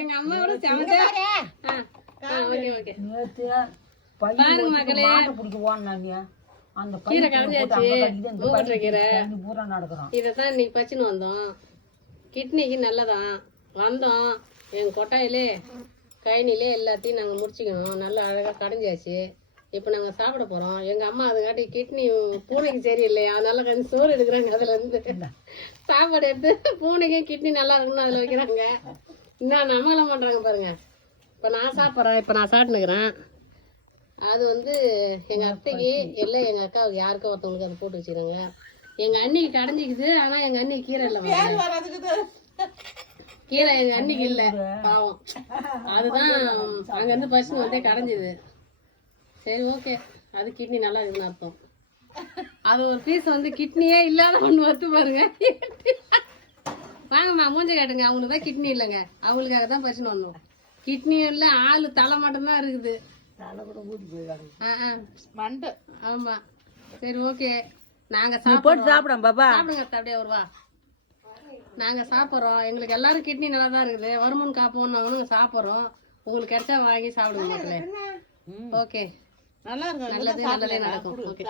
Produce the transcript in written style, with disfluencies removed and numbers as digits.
எங்க அம்மாவோட சமைச்சா ஓகே ஓகே பாருங்க மக்களே அந்த கீரை கரைஞ்சாச்சு மூக்கட்டுற கீரை இதைத்தான் இன்னைக்கு பச்சுன்னு வந்தோம். கிட்னிக்கு நல்லதான் வந்தோம். எங்கள் கொட்டாயிலே கைனிலே எல்லாத்தையும் நாங்கள் முடிச்சுக்கணும். நல்லா அழகாக கடைஞ்சாச்சு. இப்போ நாங்கள் சாப்பிட போகிறோம். எங்கள் அம்மா அதுக்காட்டி கிட்னி பூனைக்கு சரியில்லையா அதனால கொஞ்சம் சோறு எடுக்கிறாங்க. அதுலேருந்து சாப்பாடு எடுத்து பூனைக்கே கிட்னி நல்லா இருக்குன்னு அதில் வைக்கிறாங்க. இன்னும் நம்மளாம் பண்ணுறாங்க பாருங்க. இப்போ நான் சாப்பிட்றேன். இப்போ நான் சாப்பிட்டுக்கிறேன். அது வந்து எங்கள் அத்தைக்கு இல்லை எங்கள் அக்காவுக்கு யாருக்கோ ஒருத்தவங்களுக்கு அதை போட்டு வச்சுக்கிறாங்க. எங்கள் அண்ணிக்கு கடைஞ்சிக்குது. ஆனால் எங்கள் அன்னிக்கு கீரை இல்லை. கீரை எங்கள் அன்னிக்கு இல்லை பாவம். அதுதான் அங்கேருந்து பசங்க வந்தே கடைஞ்சிது. சரி ஓகே, அது கிட்னி நல்லா இருக்குன்னு அர்த்தம். அது ஒரு பீஸ் வந்து கிட்னியே இல்லாத ஒன்று வறுத்து பாருங்க. வாங்கம்மா மூஞ்ச காட்டுங்க. அவங்களுக்கு தான் கிட்னி இல்லைங்க. அவங்களுக்காக தான் பச்சுன்னு வந்தோம். கிட்னி இல்லை, ஆளு தலை மட்டும்தான் இருக்குது. மண்டை ஆமா. சரி ஓகே, நாங்க சாப்பிடுறோம். பாப்பா சாப்பிடுங்க. அப்படியே வருவா. நாங்க சாப்பிட்றோம். எங்களுக்கு எல்லாரும் கிட்னி நல்லா தான் இருக்குது. வருமுன் காப்போம்னு அவனுங்க சாப்பிட்றோம். உங்களுக்கு கிடைச்சா வாங்கி சாப்பிடுங்க மக்களே. ஓகே, நல்லா இருக்கு. நல்லதே நடக்கும். ஓகே.